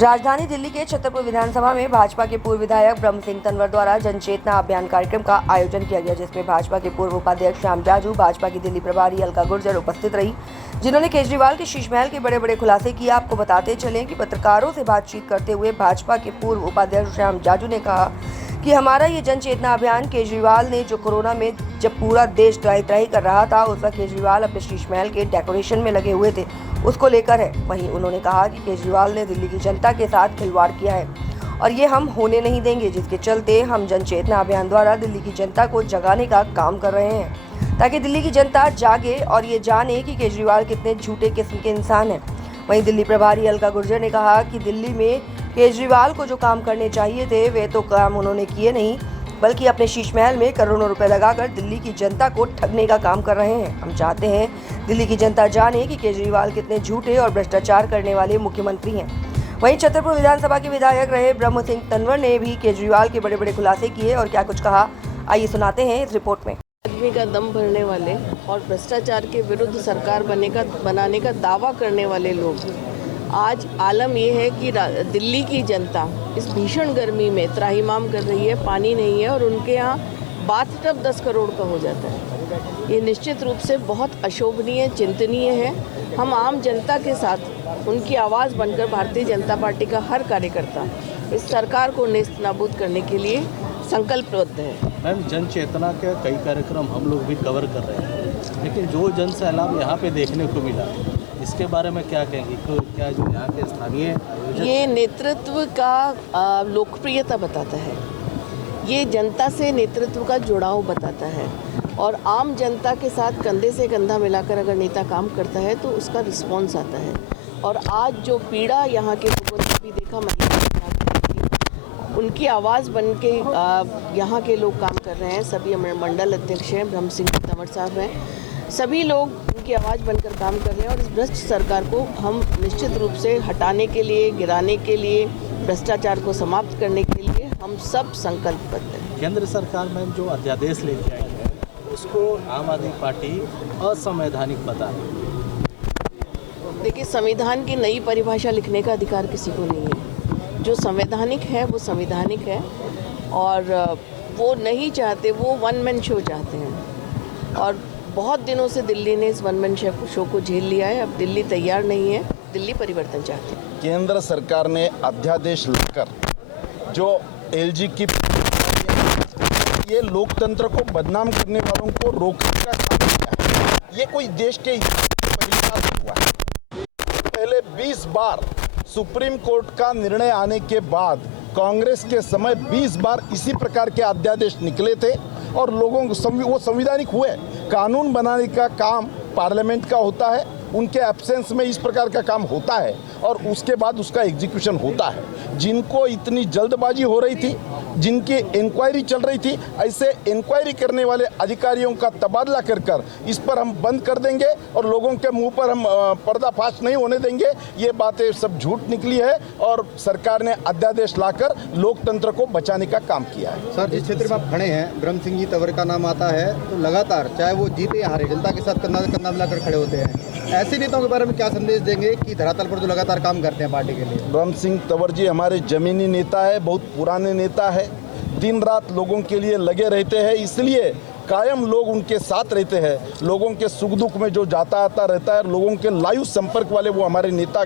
राजधानी दिल्ली के छतरपुर विधानसभा में भाजपा के पूर्व विधायक ब्रह्म सिंह तंवर द्वारा जनचेतना अभियान कार्यक्रम का आयोजन किया गया, जिसमें भाजपा के पूर्व उपाध्यक्ष श्याम जाजू, भाजपा की दिल्ली प्रभारी अलका गुर्जर उपस्थित रही, जिन्होंने केजरीवाल के शीश महल के बड़े बड़े खुलासे किए। आपको बताते चलें कि पत्रकारों से बातचीत करते हुए भाजपा के पूर्व उपाध्यक्ष श्याम जाजू ने कहा कि हमारा ये जनचेतना अभियान केजरीवाल ने जो कोरोना में जब पूरा देश त्राही कर रहा था, उस वक्त केजरीवाल अपने शीश महल के डेकोरेशन में लगे हुए थे, उसको लेकर है। वहीं उन्होंने कहा कि केजरीवाल ने दिल्ली की जनता के साथ खिलवाड़ किया है और ये हम होने नहीं देंगे, जिसके चलते हम जनचेतना अभियान द्वारा दिल्ली की जनता को जगाने का काम कर रहे हैं, ताकि दिल्ली की जनता जागे और ये जाने कि केजरीवाल कितने झूठे किस्म के इंसान हैं। वहीं दिल्ली प्रभारी अलका गुर्जर ने कहा कि दिल्ली में केजरीवाल को जो काम करने चाहिए थे वे तो काम उन्होंने किए नहीं, बल्कि अपने शीश महल में करोड़ों रुपए लगाकर दिल्ली की जनता को ठगने का काम कर रहे हैं। हम चाहते हैं दिल्ली की जनता जाने कि केजरीवाल कितने झूठे और भ्रष्टाचार करने वाले मुख्यमंत्री हैं। वहीं छतरपुर विधानसभा के विधायक रहे ब्रह्म सिंह तंवर ने भी केजरीवाल के बड़े बड़े खुलासे किए और क्या कुछ कहा, आइए सुनाते हैं इस रिपोर्ट में। आदमी का दम भरने वाले और भ्रष्टाचार के विरुद्ध सरकार बनाने का दावा करने वाले लोग, आज आलम ये है कि दिल्ली की जनता इस भीषण गर्मी में त्राहिमाम कर रही है, पानी नहीं है और उनके यहाँ बाथटब 10 करोड़ का हो जाता है। ये निश्चित रूप से बहुत अशोभनीय, चिंतनीय है। हम आम जनता के साथ उनकी आवाज़ बनकर भारतीय जनता पार्टी का हर कार्यकर्ता इस सरकार को नेस्त नाबूद करने के लिए संकल्पबद्ध है। मैम, जन चेतना के कई कार्यक्रम हम लोग भी कवर कर रहे हैं, लेकिन जो जन सैलाब यहाँ पे देखने को मिला, इसके बारे में क्या कहेंगे? तो क्या जो यहाँ के स्थानीय ये नेतृत्व का लोकप्रियता बताता है, ये जनता से नेतृत्व का जुड़ाव बताता है और आम जनता के साथ कंधे से कंधा मिलाकर अगर नेता काम करता है तो उसका रिस्पॉन्स आता है। और आज जो पीड़ा यहाँ के लोगों ने भी देखा, उनकी आवाज़ बन के यहाँ के लोग काम कर रहे हैं। सभी मंडल अध्यक्ष हैं, ब्रह्म सिंह तंवर साहब हैं, सभी लोग उनकी आवाज़ बनकर काम कर रहे हैं और इस भ्रष्ट सरकार को हम निश्चित रूप से हटाने के लिए, गिराने के लिए, भ्रष्टाचार को समाप्त करने के लिए हम सब संकल्पबद्ध हैं। केंद्र सरकार में जो अध्यादेश लेके आई है उसको आम आदमी पार्टी असंवैधानिक बता रही है। देखिए, संविधान की नई परिभाषा लिखने का अधिकार किसी को नहीं है। जो संवैधानिक है वो संवैधानिक है और वो नहीं चाहते, वो वन मैन शो चाहते हैं और बहुत दिनों से दिल्ली ने इस वन मैन शो को झेल लिया है। अब दिल्ली तैयार नहीं है, दिल्ली परिवर्तन चाहती है। केंद्र सरकार ने अध्यादेश लाकर जो एलजी की ये लोकतंत्र को बदनाम करने वालों को रोकने का काम किया है। ये कोई देश के पहली बार हुआ है। पहले 20 बार सुप्रीम कोर्ट का निर्णय आने के बाद कांग्रेस के समय 20 बार इसी प्रकार के अध्यादेश निकले थे और लोगों को वो संवैधानिक हुए। कानून बनाने का काम पार्लियामेंट का होता है, उनके एब्सेंस में इस प्रकार का काम होता है और उसके बाद उसका एग्जीक्यूशन होता है। जिनको इतनी जल्दबाजी हो रही थी, जिनकी इंक्वायरी चल रही थी, ऐसे इंक्वायरी करने वाले अधिकारियों का तबादला कर इस पर हम बंद कर देंगे और लोगों के मुंह पर हम पर्दाफाश नहीं होने देंगे। ये बातें सब झूठ निकली है और सरकार ने अध्यादेश लाकर लोकतंत्र को बचाने का काम किया है। सर, जिस क्षेत्र में आप खड़े हैं, ब्रह्म सिंह जी तंवर का नाम आता है तो लगातार चाहे वो जीते या हारे, जनता के साथ कंधा से कंधा मिलाकर खड़े होते हैं। ऐसे नेताओं के बारे में क्या संदेश देंगे कि धरातल पर जो लगातार काम करते हैं पार्टी के लिए? ब्रह्म सिंह तंवर जी हमारे जमीनी नेता है, बहुत पुराने नेता है, दिन रात लोगों के लिए लगे रहते हैं, इसलिए कायम लोग उनके साथ रहते हैं। लोगों के सुख दुख में जो जाता आता रहता है, लोगों के लाइव संपर्क वाले वो हमारे नेता